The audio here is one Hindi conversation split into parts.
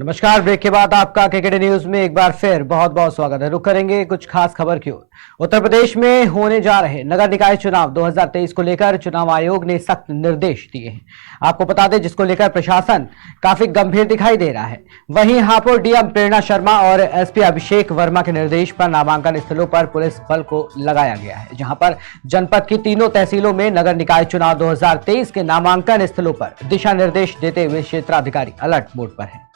नमस्कार। ब्रेक के बाद आपका केकेडी न्यूज में एक बार फिर बहुत बहुत स्वागत है। रुक करेंगे कुछ खास खबर की ओर। उत्तर प्रदेश में होने जा रहे नगर निकाय चुनाव 2023 को लेकर चुनाव आयोग ने सख्त निर्देश दिए हैं। आपको बता दें, जिसको लेकर प्रशासन काफी गंभीर दिखाई दे रहा है। वहीं हापुड़ डीएम प्रेरणा शर्मा और एसपी अभिषेक वर्मा के निर्देश पर नामांकन स्थलों पर पुलिस बल को लगाया गया है, जहां पर जनपद की तीनों तहसीलों में नगर निकाय चुनाव 2023 के नामांकन स्थलों पर दिशा निर्देश देते हुए क्षेत्राधिकारी अलर्ट मोड पर है।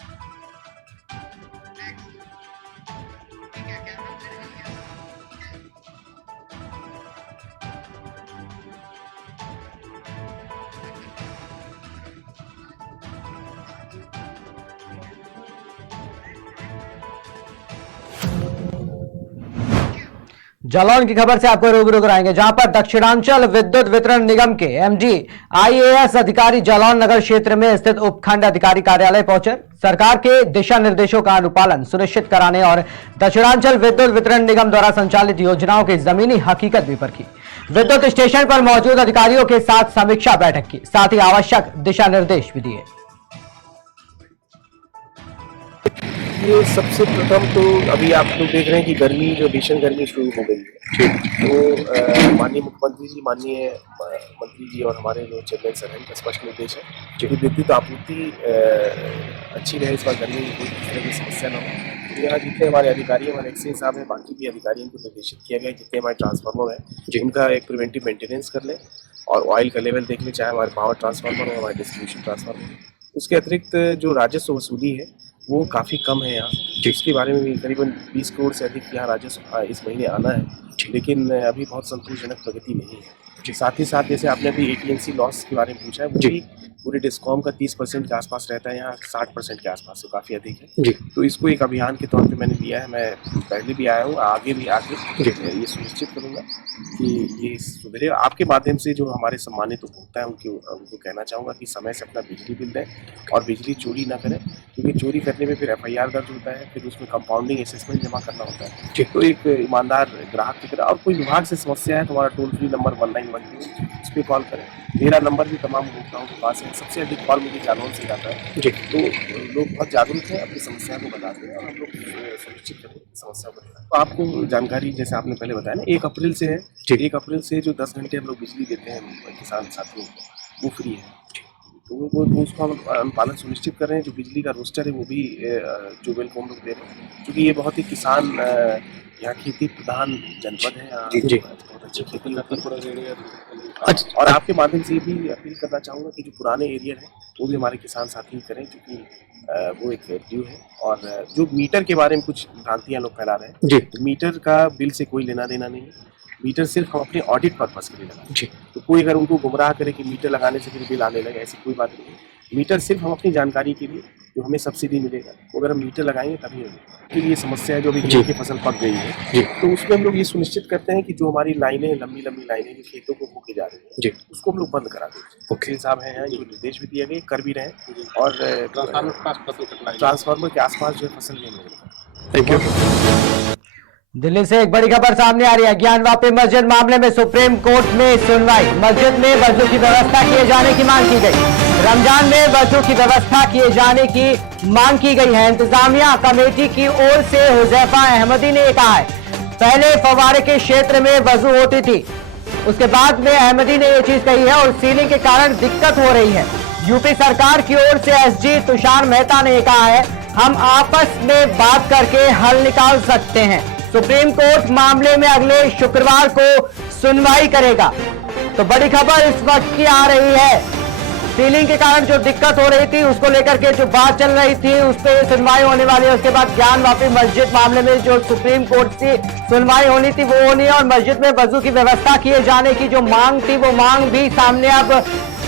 जालौन की खबर से आपको रूबरू कराएंगे, जहां पर दक्षिणांचल विद्युत वितरण निगम के एमडी आईएएस अधिकारी जालौन नगर क्षेत्र में स्थित उपखंड अधिकारी कार्यालय पहुंचे। सरकार के दिशा निर्देशों का अनुपालन सुनिश्चित कराने और दक्षिणांचल विद्युत वितरण निगम द्वारा संचालित योजनाओं की जमीनी हकीकत भी परखी। विद्युत स्टेशन पर मौजूद अधिकारियों के साथ समीक्षा बैठक की, साथ ही आवश्यक दिशा निर्देश भी दिए। ये सबसे प्रथम तो अभी आप लोग देख रहे हैं कि गर्मी जो भीषण गर्मी शुरू हो गई है, तो माननीय मुख्यमंत्री जी, माननीय मंत्री जी और हमारे जो चेयरमैन सर हैं का स्पष्ट निर्देश है कि विद्युत आपूर्ति अच्छी रहे, इस बार गर्मी में कोई तरह की समस्या न हो। यहाँ जितने हमारे अधिकारी हमारे एक्सचेंज साहब हैं, बाकी भी अधिकारियों को निर्देशित किया गया, जितने हमारे ट्रांसफार्मर हैं जिनका एक प्रिवेंटिव मेंटेनेंस कर लें और ऑयल का लेवल देख लें, चाहे हमारे पावर ट्रांसफार्मर हो, हमारे डिस्ट्रीब्यूशन ट्रांसफार्मर। उसके अतिरिक्त जो राजस्व वसूली है वो काफ़ी कम है यहाँ, जिसके बारे में भी करीबन 20 करोड़ से अधिक यहाँ राजस्व इस महीने आना है, लेकिन अभी बहुत संतोषजनक प्रगति नहीं है। साथ ही साथ जैसे आपने अभी एटीएनसी लॉस के बारे में पूछा है, वो भी पूरे डिस्कॉम का 30% के आसपास रहता है, यहाँ 60% के आसपास, तो काफ़ी अधिक है। तो इसको एक अभियान के तौर पे मैंने लिया है। मैं पहले भी आया हूँ, आगे भी आके ये सुनिश्चित करूँगा कि ये सुधरे। आपके माध्यम से जो हमारे सम्मानित उपभोक्ता है उनको कहना चाहूँगा कि समय से अपना बिजली बिल दें और बिजली चोरी ना करें, क्योंकि चोरी करने में फिर FIR दर्ज होता है, फिर उसमें कंपाउंडिंग असेसमेंट जमा करना होता है। तो एक ईमानदार ग्राहक की तरह, और कोई विभाग से समस्या है तो हमारा टोल फ्री नंबर 1912 उस पर कॉल करें। मेरा नंबर भी तमाम उपभोक्ताओं के पास है। सबसे अधिक कॉल मुझे जालौन से जाता है, तो लोग बहुत जागरूक हैं, अपनी समस्या को बताते हैं और हम लोग सुनिश्चित करते हैं समस्या को। तो आपको जानकारी जैसे आपने पहले बताया ना, 1 अप्रैल से है। 1 अप्रैल से जो 10 घंटे हम लोग बिजली देते हैं किसान साथियों को, वो फ्री है। तो वो उसको हम अनुपालन सुनिश्चित कर रहे हैं। जो बिजली का रोस्टर है वो भी जो बिल को हम लोग दे रहे हैं, क्योंकि ये बहुत ही किसान यहाँ खेती प्रधान जनपद है, बहुत अच्छी खेती होती है। और आपके माध्यम से भी अपील करना चाहूँगा कि जो पुराने एरिया है वो भी हमारे किसान साथी करें, क्योंकि वो एक ड्यू है। और जो मीटर के बारे में कुछ भ्रांतियाँ लोग फैला रहे हैं, तो मीटर का बिल से कोई लेना देना नहीं है। मीटर सिर्फ हम अपने ऑडिट पर्पस के लिए लगाते हैं। तो कोई अगर उनको गुमराह करे कि मीटर लगाने से फिर बिल आने लगे, ऐसी कोई बात नहीं है। मीटर सिर्फ हम अपनी जानकारी के लिए, जो हमें सब्सिडी मिलेगा, तो अगर हम मीटर लगाएंगे तभी होगा। फिर ये समस्या है जो अभी गेहूं की फसल पक गई है, तो उसमें हम लोग ये सुनिश्चित करते हैं कि जो हमारी लाइनें, लंबी लंबी लाइनें जो खेतों को होके जा रही है, उसको हम लोग बंद करा देते हैं। वकील साहब हैं यहाँ, ये निर्देश भी दिए गए, कर भी रहे हैं। और ट्रांसफार्मर के आसपास जो है फसल नहीं मिलेगा। Thank you. दिल्ली से एक बड़ी खबर सामने आ रही है। ज्ञानवापी मस्जिद मामले में सुप्रीम कोर्ट में सुनवाई। मस्जिद में वजू की व्यवस्था किए जाने की मांग की गई। रमजान में वजू की व्यवस्था किए जाने की मांग की गई है। इंतजामिया कमेटी की ओर से हुजैफा अहमदी ने कहा है, पहले फव्वारे के क्षेत्र में वजू होती थी, उसके बाद में अहमदी ने यह चीज कही है और सीलिंग के कारण दिक्कत हो रही है। यूपी सरकार की ओर से एसजी तुषार मेहता ने कहा है, हम आपस में बात करके हल निकाल सकते हैं। सुप्रीम कोर्ट मामले में अगले शुक्रवार को सुनवाई करेगा। तो बड़ी खबर इस वक्त की आ रही है, सीलिंग के कारण जो दिक्कत हो रही थी उसको लेकर के जो बात चल रही थी उस पर सुनवाई होने वाली है। उसके बाद ज्ञानवापी मस्जिद मामले में जो सुप्रीम कोर्ट से सुनवाई होनी थी वो होनी है, और मस्जिद में वजू की व्यवस्था किए जाने की जो मांग थी वो मांग भी सामने अब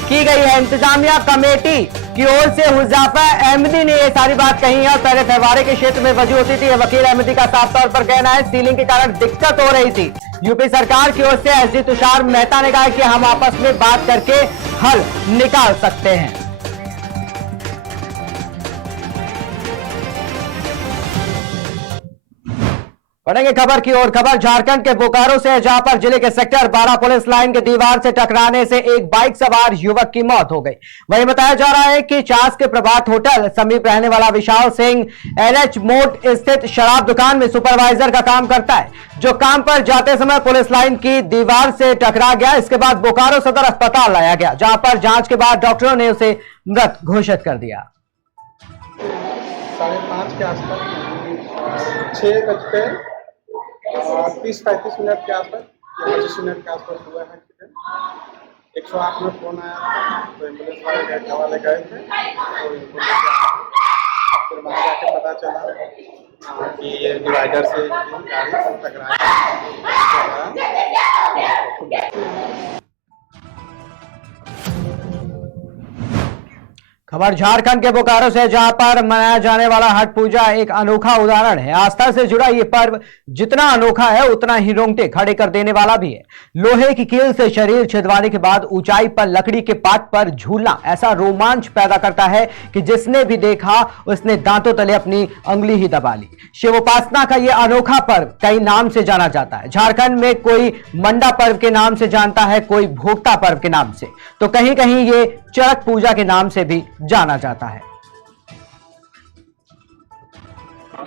की गई है। इंतजामिया कमेटी की ओर से हुजैफा अहमदी ने ये सारी बात कही है। और पहले फव्वारे के क्षेत्र में वजू होती थी, वकील अहमदी का साफ तौर पर कहना है, सीलिंग के कारण दिक्कत हो रही थी। यूपी सरकार की ओर से एसजी तुषार मेहता ने कहा कि हम आपस में बात करके हल निकाल सकते हैं। बढ़ेंगे खबर की ओर। खबर झारखंड के बोकारो से है, जहां पर जिले के सेक्टर 12 पुलिस लाइन के दीवार से टकराने से एक बाइक सवार युवक की मौत हो गई। वहीं बताया जा रहा है कि चास के प्रभात होटल समीप रहने वाला विशाल सिंह एनएच मोड़ स्थित शराब दुकान में सुपरवाइजर का काम करता है, जो काम पर जाते समय पुलिस लाइन की दीवार से टकरा गया। इसके बाद बोकारो सदर अस्पताल लाया गया, जहां पर जांच के बाद डॉक्टरों ने उसे मृत घोषित कर दिया। 5:30 के आसपास 6:30 30-35 मिनट के आसपास या 25 मिनट के आसपास हुआ है एक्सीडेंट। 108 में फोन आया तो एम्बुलेंस वाले गए, वाले गए थे और इनको लेके आए। फिर वहाँ जाके पता चला कि ये डिवाइडर से गाड़ी टकराया। खबर झारखंड के बोकारो से, जहां पर मनाया जाने वाला हट पूजा एक अनोखा उदाहरण है। आस्था से जुड़ा ये पर्व जितना अनोखा है उतना ही रोंगटे खड़े कर देने वाला भी है। लोहे की कील से शरीर छिदवाने के बाद ऊंचाई पर लकड़ी के पाट पर झूलना ऐसा रोमांच पैदा करता है कि जिसने भी देखा उसने दांतों तले अपनी उंगली ही दबा ली। शिवोपासना का यह अनोखा पर्व कई नाम से जाना जाता है। झारखंड में कोई मंडा पर्व के नाम से जानता है, कोई भोक्ता पर्व के नाम से, तो कहीं कहीं ये चरक पूजा के नाम से भी जाना जाता है।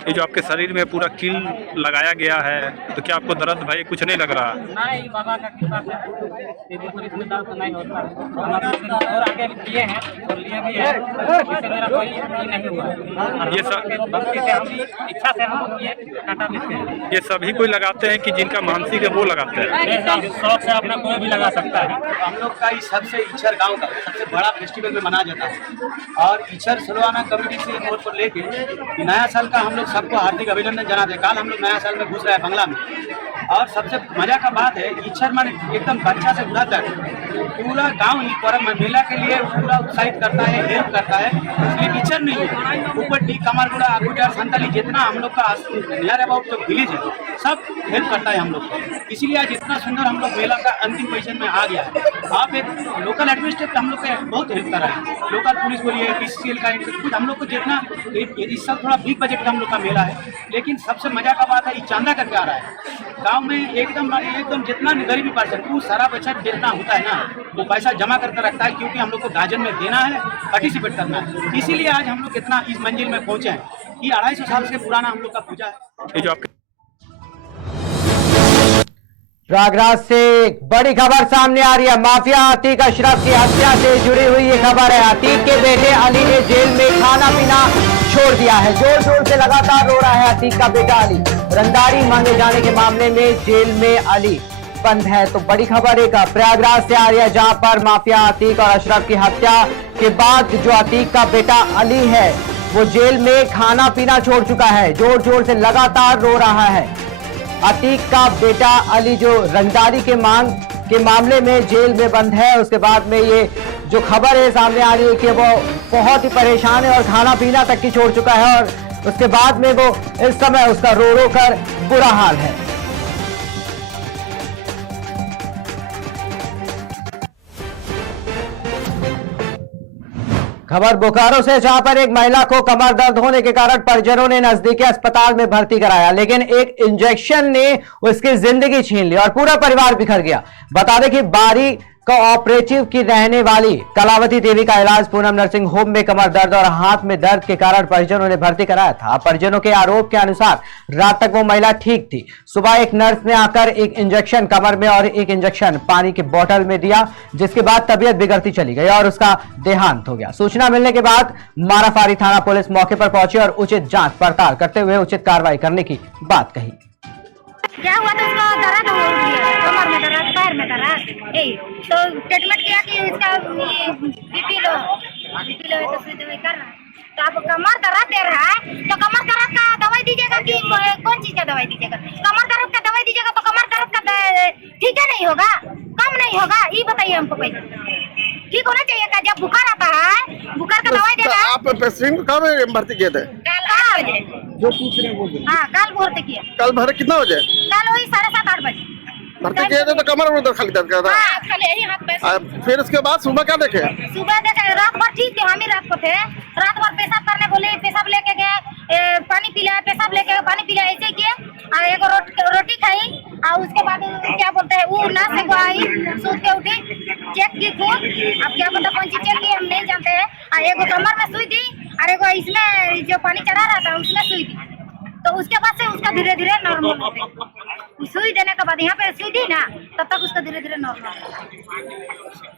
ये जो आपके शरीर में पूरा कील लगाया गया है, तो क्या आपको दर्द भाई कुछ नहीं लग रहा? नहीं, बाबा का कृपा से इसमें दर्द तो नहीं होता। हम और आगे किए हैं और लिए भी हैं, इससे मेरा कोई नहीं हुआ। ये सब भक्ति से हम इच्छा से हम ये कांटा लेते हैं। ये सभी कोई लगाते हैं कि जिनका मानसिक है वो लगाते हैं? शौक से अपना कोई भी लगा सकता है। हम लोग का इस सबसे इच्छर गांव का सबसे बड़ा फेस्टिवल में मनाया जाता है और इच्छर सलवाना कमेटी से मोड़ पर लेके नया साल का हम लोग सबको हार्दिक अभिनंदन जनाते हैं। कल हम लोग नया साल में घुस रहे हैं बंगला में और सबसे मजा का बात है इच्छर माने एकदम बच्चा से बुढ़ा तक पूरा गांव ही पर्व मेला के लिए पूरा उत्साहित करता है, हेल्प करता है। इसलिए इच्छर नहीं है, ऊपर डी कमरगुड़ा आगुटार संताली जितना हम लोग का नियर अबाउट जो विलेज है सब हेल्प करता है हम लोग को। इसीलिए आज इतना सुंदर हम लोग मेला का अंतिम पोजीशन में आ गया है। आप एक लोकल एडमिनिस्ट्रेटर हम लोग का बहुत हेल्प कर रहा है, लोकल पुलिस बोलिए, PCL का कुछ हम लोग को जितना इस सब थोड़ा बिग बजट का हम लोग का मेला है, लेकिन सबसे मजा का बात है ये चांदा करके आ रहा है गांव में। एकदम जितना गरीबी पर्सन वो सारा बचत जितना होता है ना वो पैसा जमा करके रखता है, क्योंकि हम लोग को गाजन में देना है, पार्टिसिपेट करना है। इसीलिए आज हम लोग इतना इस मंजिल में पहुंचे हैं। ये 250 साल से पुराना हम लोग का पूजा है। ये जो आपके प्रयागराज से एक बड़ी खबर सामने आ रही है। माफिया अतीक अशरफ की हत्या से जुड़ी हुई ये खबर है। अतीक के बेटे अली ने जेल में खाना पीना छोड़ दिया है। जोर जोर से लगातार रो रहा है अतीक का बेटा अली। रंगदारी मांगे जाने के मामले में जेल में अली बंद है। तो बड़ी खबर एक प्रयागराज से आ रही है, जहां पर माफिया अतीक और अशरफ की हत्या के बाद जो अतीक का बेटा अली है वो जेल में खाना पीना छोड़ चुका है। जोर जोर से लगातार रो रहा है। अतीक का बेटा अली जो रंगदारी के मांग के मामले में जेल में बंद है, उसके बाद में ये जो खबर है सामने आ रही है कि वो बहुत ही परेशान है और खाना पीना तक की छोड़ चुका है, और उसके बाद में वो इस समय उसका रो रो कर बुरा हाल है। खबर बोकारो से, जहां पर एक महिला को कमर दर्द होने के कारण परिजनों ने नजदीकी अस्पताल में भर्ती कराया, लेकिन एक इंजेक्शन ने उसकी जिंदगी छीन ली और पूरा परिवार बिखर गया। बता दें कि बारी कोऑपरेटिव की रहने वाली कलावती देवी का इलाज पूनम नर्सिंग होम में कमर दर्द और हाथ में दर्द के कारण परिजनों ने भर्ती कराया था। परिजनों के आरोप के अनुसार रात तक वो महिला ठीक थी। सुबह एक नर्स ने आकर एक इंजेक्शन कमर में और एक इंजेक्शन पानी की बोतल में दिया, जिसके बाद तबीयत बिगड़ती चली गई और उसका देहांत हो गया। सूचना मिलने के बाद माराफारी थाना पुलिस मौके पर पहुंची और उचित जांच पड़ताल करते हुए उचित कार्रवाई करने की बात कही। क्या हुआ तो उसका दर्द हो गया, कमर में दर्द, पैर में दर्द, यही तो ट्रीटमेंट किया कि इसका बीपी लो है तो सुई दवाई कर रहा है। तो आप कमर दर्द दे रहा है तो कमर दर्द का दवाई दीजिएगा कि कौन चीज का दवाई दीजिएगा? कमर दर्द का दवाई दीजिएगा तो कमर दर्द का ठीक है नहीं होगा, कम नहीं होगा, ये बताइए हमको पहले। ठीक होना चाहिए का, जब बुखार आता है बुखार का दवाई देना। आप पेशेंट को कब भर्ती किए थे? कल जो पूछ रहे वो हाँ कल भर्ती किया। कल भर कितना बजे? कल वही 7:30-8 बजे भर्ती किए थे तो कमर में खाली दर्द कर रहा हाँ, खाली यही हाथ पे। फिर उसके बाद सुबह क्या देखे? सुबह देखे रात भर ठीक थे, हम ही रात को थे। रात भर पेशाब करने बोले, पेशाब लेके गए, पानी पी लिया, पेशाब लेके पानी पी लिया, ऐसे किए। और एक रोटी खाई और उसके बाद क्या बोलते हैं वो ना से को आई सूत के उठी चेक की खूब। अब क्या पता कौन चीज चेक की हम नहीं जानते हैं। और एक कमर में सुई दी और एक इसमें जो पानी चढ़ा रहा था उसमें सुई दी। तो उसके बाद से उसका धीरे धीरे नॉर्मल होता है। सुई देने के बाद यहाँ पे सुई दी ना तब तक उसका धीरे धीरे नॉर्मल।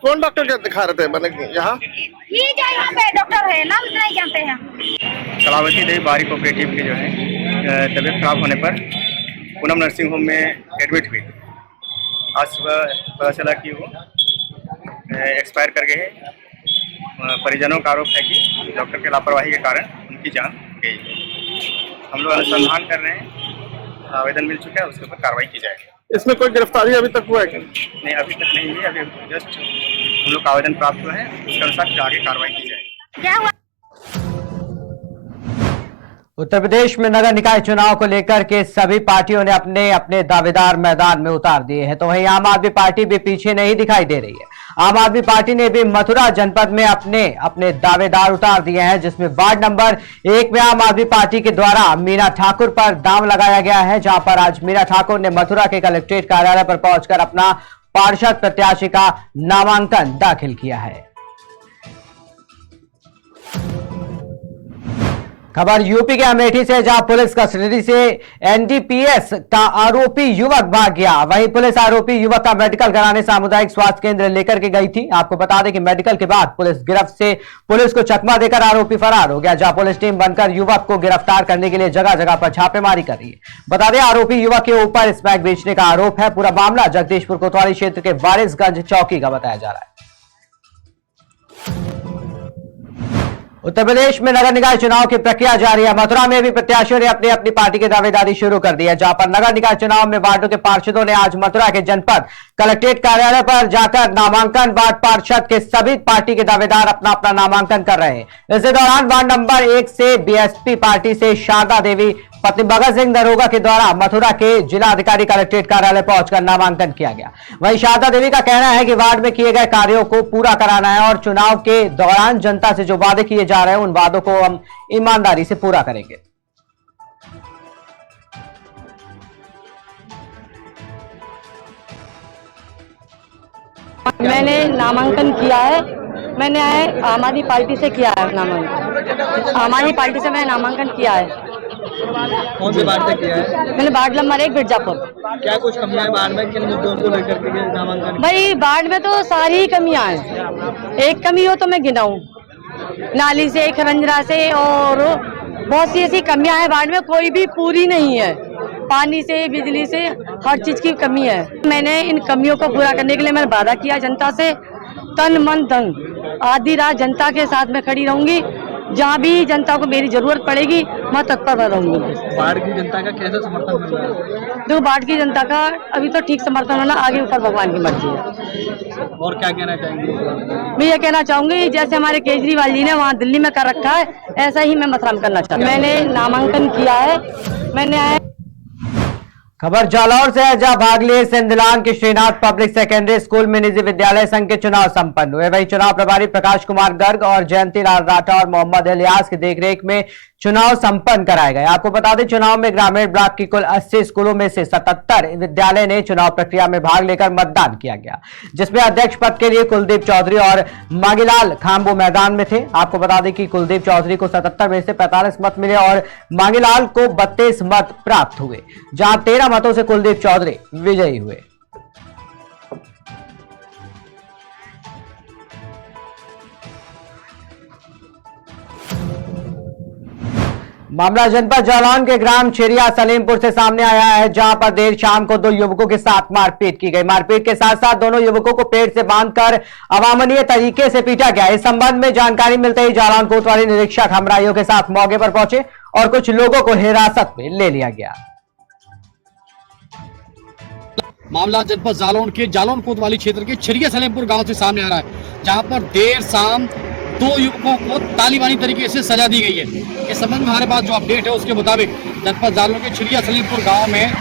कौन डॉक्टर क्या दिखा रहे थे मतलब यहाँ? ये जो यहाँ पे डॉक्टर है नाम नहीं जानते हैं। कलावती देवी बाहरी कोऑपरेटिव के जो है तबीयत खराब होने पर पूनम नर्सिंग होम में एडमिट हुई। आज सुबह पता चला कि वो एक्सपायर कर गए हैं। परिजनों का आरोप है कि डॉक्टर के लापरवाही के कारण उनकी जान गई। हम लोग अनुसंधान कर रहे हैं, आवेदन मिल चुका है, उसके ऊपर कार्रवाई की जाएगी। इसमें कोई गिरफ्तारी अभी तक हुआ है क्या? नहीं, अभी तक नहीं हुई। अभी जस्ट हम लोग का आवेदन प्राप्त हुआ है, उसके अनुसार आगे कार्रवाई की जाएगी। क्या हुआ? उत्तर प्रदेश में नगर निकाय चुनाव को लेकर के सभी पार्टियों ने अपने अपने दावेदार मैदान में उतार दिए हैं, तो वहीं आम आदमी पार्टी भी पीछे नहीं दिखाई दे रही है। आम आदमी पार्टी ने भी मथुरा जनपद में अपने अपने दावेदार उतार दिए हैं, जिसमें वार्ड नंबर 1 में आम आदमी पार्टी के द्वारा मीना ठाकुर पर दांव लगाया गया है, जहां पर आज मीना ठाकुर ने मथुरा के कलेक्ट्रेट कार्यालय पर पहुंचकर अपना पार्षद प्रत्याशी का नामांकन दाखिल किया है। खबर यूपी के अमेठी से, जहां पुलिस कस्टडी से एनडीपीएस का आरोपी युवक भाग गया। वहीं पुलिस आरोपी युवक का मेडिकल कराने सामुदायिक स्वास्थ्य केंद्र लेकर के गई थी। आपको बता दें कि मेडिकल के बाद पुलिस गिरफ्त से पुलिस को चकमा देकर आरोपी फरार हो गया, जहां पुलिस टीम बनकर युवक को गिरफ्तार करने के लिए जगह जगह पर छापेमारी कर रही है। बता दें आरोपी युवक के ऊपर स्मैक बेचने का आरोप है। पूरा मामला जगदीशपुर कोतवाली क्षेत्र के वारिसगंज चौकी का बताया जा रहा है। उत्तर प्रदेश में नगर निकाय चुनाव की प्रक्रिया जारी है। मथुरा में भी प्रत्याशियों ने अपनी अपनी पार्टी की दावेदारी शुरू कर दी है, जहां पर नगर निकाय चुनाव में वार्डों के पार्षदों ने आज मथुरा के जनपद कलेक्ट्रेट कार्यालय पर जाकर नामांकन। वार्ड पार्षद के सभी पार्टी के दावेदार अपना अपना नामांकन कर रहे हैं। इसी दौरान वार्ड नंबर 1 से बीएसपी पार्टी से शारदा देवी पत्नी भगत सिंह दरोगा के द्वारा मथुरा के जिला अधिकारी कलेक्ट्रेट कार्यालय पहुंचकर नामांकन किया गया। वहीं शारदा देवी का कहना है कि वार्ड में किए गए कार्यों को पूरा कराना है और चुनाव के दौरान जनता से जो वादे किए जा रहे हैं उन वादों को हम ईमानदारी से पूरा करेंगे। मैंने नामांकन किया है। मैंने आम आदमी पार्टी से किया है नामांकन। आम आदमी पार्टी से मैंने नामांकन किया है। कौन से वार्ड से किया है? मैंने वार्ड नंबर 1 मिर्जापुर। क्या कुछ कमियां हैं वार्ड में, किन मुद्दों को लेकर के नामांकन? भाई वार्ड में तो सारी ही कमियां हैं। एक कमी हो तो मैं गिनाऊं, नाली से, खरंजरा से, और बहुत सी ऐसी कमियां हैं वार्ड में, कोई भी पूरी नहीं है। पानी से, बिजली से, हर चीज की कमी है। मैंने इन कमियों को पूरा करने के लिए मैंने वादा किया जनता से, तन मन धन आधी रात जनता के साथ में खड़ी रहूंगी। जहाँ भी जनता को मेरी जरूरत पड़ेगी मैं तत्पर रहूंगी। वार्ड की जनता का कैसा समर्थन मिल रहा है? देखो वार्ड की जनता का अभी तो ठीक समर्थन होना, आगे ऊपर भगवान की मर्जी है। और क्या कहना चाहेंगे? मैं ये कहना चाहूंगी जैसे हमारे केजरीवाल जी ने वहाँ दिल्ली में कर रखा है, ऐसा ही मैं मथुरा में करना चाहती हूँ। मैंने नामांकन किया है। मैंने खबर जालौर से है, जहां भागली सिंधलान के श्रीनाथ पब्लिक सेकेंडरी स्कूल में निजी विद्यालय संघ के चुनाव संपन्न हुए। वहीं चुनाव प्रभारी प्रकाश कुमार गर्ग और जयंती लाल राठौर मोहम्मद इलियास की देखरेख में चुनाव संपन्न कराए गए। आपको बता दें चुनाव में ग्रामीण ब्लॉक की कुल 80 स्कूलों में से 77 विद्यालय ने चुनाव प्रक्रिया में भाग लेकर मतदान किया गया, जिसमें अध्यक्ष पद के लिए कुलदीप चौधरी और मांगीलाल खाम्बू मैदान में थे। आपको बता दें कि कुलदीप चौधरी को 77 में से 45 मत मिले और मांगीलाल को 32 मत प्राप्त हुए, जहां 13 मतों से कुलदीप चौधरी विजयी हुए। मामला जनपद जालौन के ग्राम चिरिया सलीमपुर से सामने आया है, जहां पर देर शाम को 2 युवकों के साथ मारपीट की गई। मारपीट के साथ साथ दोनों युवकों को पेट से बांधकर अवामनीय तरीके से पीटा गया। इस संबंध में जानकारी मिलते ही जालौन कोतवाली निरीक्षक हमराइयों के साथ मौके पर पहुंचे और कुछ लोगों को हिरासत में ले लिया गया। मामला जनपद जालौन के जालौन कोतवाली क्षेत्र के चिरिया सलेमपुर गांव से सामने आ रहा है, जहां पर देर शाम 2 युवकों को तालिबानी तरीके से सजा दी गई है। इस संबंध में हमारे पास जो अपडेट है उसके मुताबिक जनपद जालौन के चिरिया सलीमपुर गांव में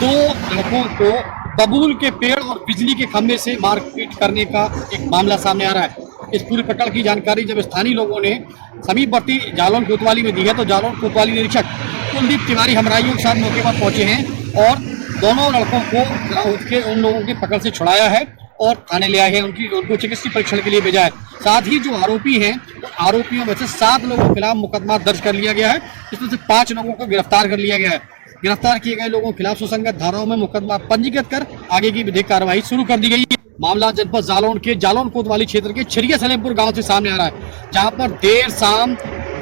2 लड़कों को बबूल के पेड़ और बिजली के खंभे से मारपीट करने का एक मामला सामने आ रहा है। इस पूरी घटना की जानकारी जब स्थानीय लोगों ने समीपवर्ती जालौन कोतवाली में दी है, तो जालौन कोतवाली निरीक्षक कुलदीप तिवारी हमराइयों के साथ मौके पर पहुंचे हैं और दोनों लड़कों को उन लोगों की पकड़ से छुड़ाया है और थाने ले आए हैं, उनको चिकित्सीय परीक्षण के लिए भेजा है। साथ ही जो आरोपी हैं, आरोपियों में से 7 लोगों के खिलाफ मुकदमा दर्ज कर लिया गया है, इसमें से 5 लोगों को गिरफ्तार कर लिया गया है। गिरफ्तार किए गए लोगों के खिलाफ सुसंगत धाराओं में मुकदमा पंजीकृत कर आगे की विधिक कार्रवाई शुरू कर दी गई है। मामला जनपद जालौन के जालौन कोतवाली क्षेत्र के छिरिया सलेमपुर गांव से सामने आ रहा है, जहां पर देर शाम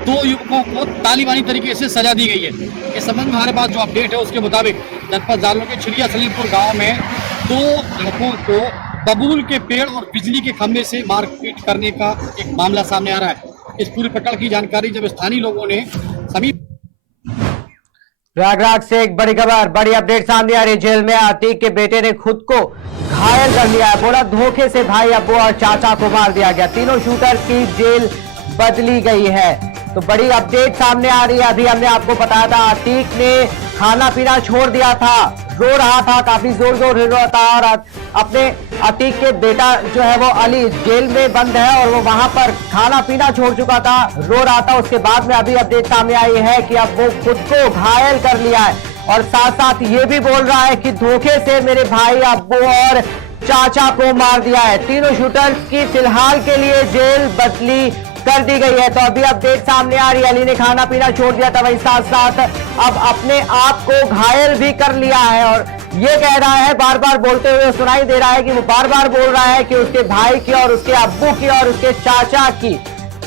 2 युवकों को तालिबानी तरीके से सजा दी गई है। इस संबंध में हमारे पास जो अपडेट है उसके मुताबिक जनपद जालौन के छिरिया सलेमपुर गाँव में 2 लड़कों को बबूल के पेड़ और बिजली के खंभे से मारपीट करने का एक मामला सामने आ रहा है। इस पूरी प्रकरण की जानकारी जब स्थानीय लोगों ने सभी प्रयागराज से एक बड़ी खबर, बड़ी अपडेट सामने आ रही है। जेल में अतीक के बेटे ने खुद को घायल कर लिया है। बोला धोखे से भाई, अब्बू और चाचा को मार दिया गया। तीनों शूटर की जेल बदली गई है। तो बड़ी अपडेट सामने आ रही है। अभी हमने आपको बताया था अतीक ने खाना पीना छोड़ दिया था, रो रहा था, काफी जोर जोर रो रहा था और अपने अतीक के बेटा जो है वो अली जेल में बंद है और वो वहां पर खाना पीना छोड़ चुका था, रो रहा था। उसके बाद में अभी अपडेट सामने आई है कि अब वो खुद को घायल कर लिया है और साथ साथ ये भी बोल रहा है कि धोखे से मेरे भाई, अब्बू और चाचा को मार दिया है। तीनों शूटर्स की फिलहाल के लिए जेल बदली कर दी गई है। तो अभी अपडेट सामने आ रही है, अली ने खाना पीना छोड़ दिया था, वहीं साथ साथ अब अपने आप को घायल भी कर लिया है और ये कह रहा है, बार बार बोलते हुए सुनाई दे रहा है कि वो बार बार बोल रहा है कि उसके भाई की और उसके अब्बू की और उसके चाचा की,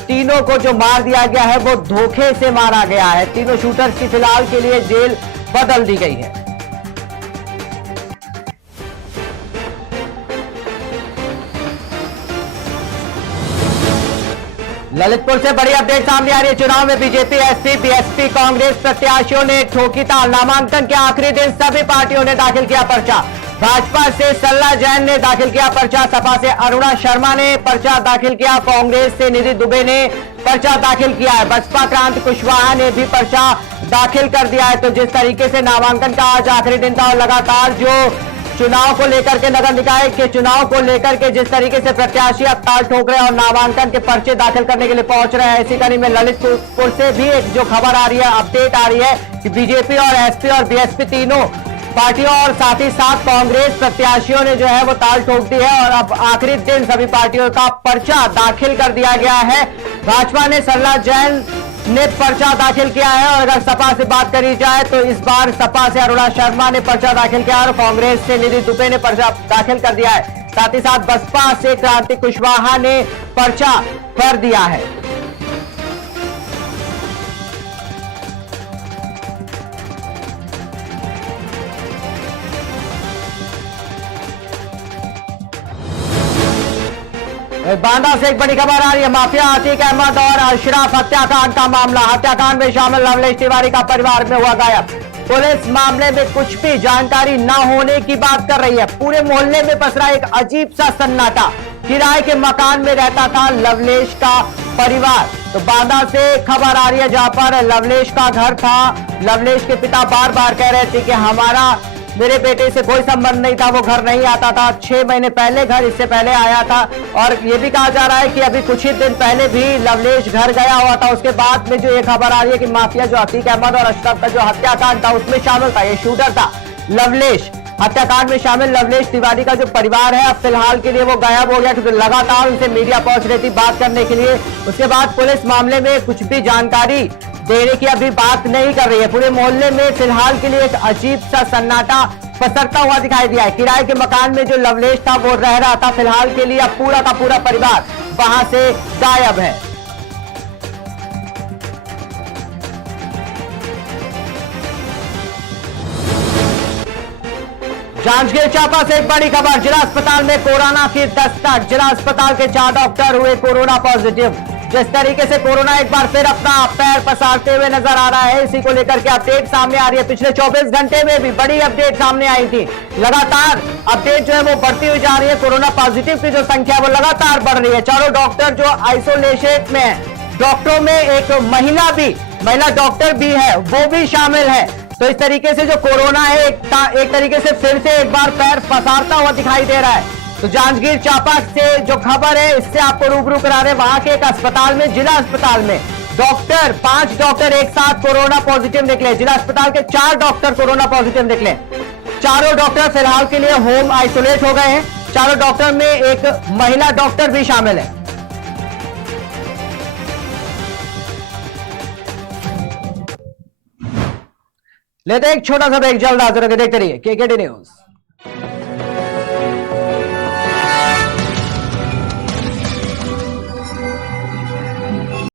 तीनों को जो मार दिया गया है वो धोखे से मारा गया है। तीनों शूटर्स की फिलहाल के लिए जेल बदल दी गई है। ललितपुर से बड़ी अपडेट सामने आ रही है। चुनाव में बीजेपी, एसपी, बीएसपी, कांग्रेस प्रत्याशियों ने ठोकी ताल। नामांकन के आखिरी दिन सभी पार्टियों ने दाखिल किया पर्चा। भाजपा से सल्ला जैन ने दाखिल किया पर्चा, सपा से अरुणा शर्मा ने पर्चा दाखिल किया, कांग्रेस से निधि दुबे ने पर्चा दाखिल किया है, बसपा क्रांति कुशवाहा ने भी पर्चा दाखिल कर दिया है। तो जिस तरीके से नामांकन का आज आखिरी दिन था और लगातार जो चुनाव को लेकर के, नगर निकाय के चुनाव को लेकर के जिस तरीके से प्रत्याशी अब ताल ठोक रहे हैं और नामांकन के पर्चे दाखिल करने के लिए पहुंच रहे हैं, इसी कड़ी में ललितपुर से भी एक जो खबर आ रही है, अपडेट आ रही है कि बीजेपी और एसपी और बीएसपी तीनों पार्टियों और साथ ही साथ कांग्रेस प्रत्याशियों ने जो है वो ताल ठोक दी है और अब आखिरी दिन सभी पार्टियों का पर्चा दाखिल कर दिया गया है। भाजपा ने सल्ला जैन ने पर्चा दाखिल किया है और अगर सपा से बात करी जाए तो इस बार सपा से अरुणा शर्मा ने पर्चा दाखिल किया और कांग्रेस से निधि दुबे ने पर्चा दाखिल कर दिया है। साथ ही साथ बसपा से क्रांति कुशवाहा ने पर्चा भर दिया है। बांदा से एक बड़ी खबर आ रही है। माफिया अतीक अहमद और अशरफ हत्याकांड का मामला। हत्याकांड में शामिल लवलेश तिवारी का परिवार में हुआ गायब। पुलिस मामले में कुछ भी जानकारी न होने की बात कर रही है। पूरे मोहल्ले में पसरा एक अजीब सा सन्नाटा। किराए के मकान में रहता था लवलेश का परिवार। तो बांदा से खबर आ रही है जहां पर लवलेश का घर था। लवलेश के पिता बार बार कह रहे थे कि मेरे बेटे से कोई संबंध नहीं था, वो घर नहीं आता था। 6 महीने पहले घर इससे पहले आया था और ये भी कहा जा रहा है कि अभी कुछ ही दिन पहले भी लवलेश घर गया हुआ था। उसके बाद में जो ये खबर आ रही है कि माफिया जो अतीक अहमद और अशरफ का जो हत्याकांड था उसमें शामिल था, ये शूटर था लवलेश। हत्याकांड में शामिल लवलेश तिवारी का जो परिवार है अब फिलहाल के लिए वो गायब हो गया क्योंकि लगातार उनसे मीडिया पहुंच रही थी बात करने के लिए। उसके बाद पुलिस मामले में कुछ भी जानकारी देने की अभी बात नहीं कर रही है। पूरे मोहल्ले में फिलहाल के लिए एक अजीब सा सन्नाटा पसरता हुआ दिखाई दिया है। किराए के मकान में जो लवलेश था वो रह रहा था, फिलहाल के लिए अब पूरा का पूरा परिवार वहां से गायब है। जांजगीर चांपा से एक बड़ी खबर। जिला अस्पताल में कोरोना की दस्तक। जिला अस्पताल के 4 डॉक्टर हुए कोरोना पॉजिटिव। जिस तरीके से कोरोना एक बार फिर अपना पैर पसारते हुए नजर आ रहा है, इसी को लेकर के अपडेट सामने आ रही है। पिछले 24 घंटे में भी बड़ी अपडेट सामने आई थी। लगातार अपडेट जो है वो बढ़ती हुई जा रही है। कोरोना पॉजिटिव की जो संख्या है वो लगातार बढ़ रही है। 4 डॉक्टर जो आइसोलेशन में है, डॉक्टरों में एक महिला डॉक्टर भी है, वो भी शामिल है। तो इस तरीके से जो कोरोना है एक तरीके से फिर से एक बार पैर पसारता हुआ दिखाई दे रहा है। तो जांजगीर चांपा से जो खबर है इससे आपको रूबरू करा रहे हैं। वहां के एक अस्पताल में, जिला अस्पताल में डॉक्टर 5 डॉक्टर एक साथ कोरोना पॉजिटिव निकले। जिला अस्पताल के 4 डॉक्टर कोरोना पॉजिटिव निकले। चारों डॉक्टर फिलहाल के लिए होम आइसोलेट हो गए हैं। चारों डॉक्टर में एक महिला डॉक्टर भी शामिल है। लेते एक छोटा सा ब्रेक, जल्द हाजिर होकर देखते रहिए केकेडी न्यूज।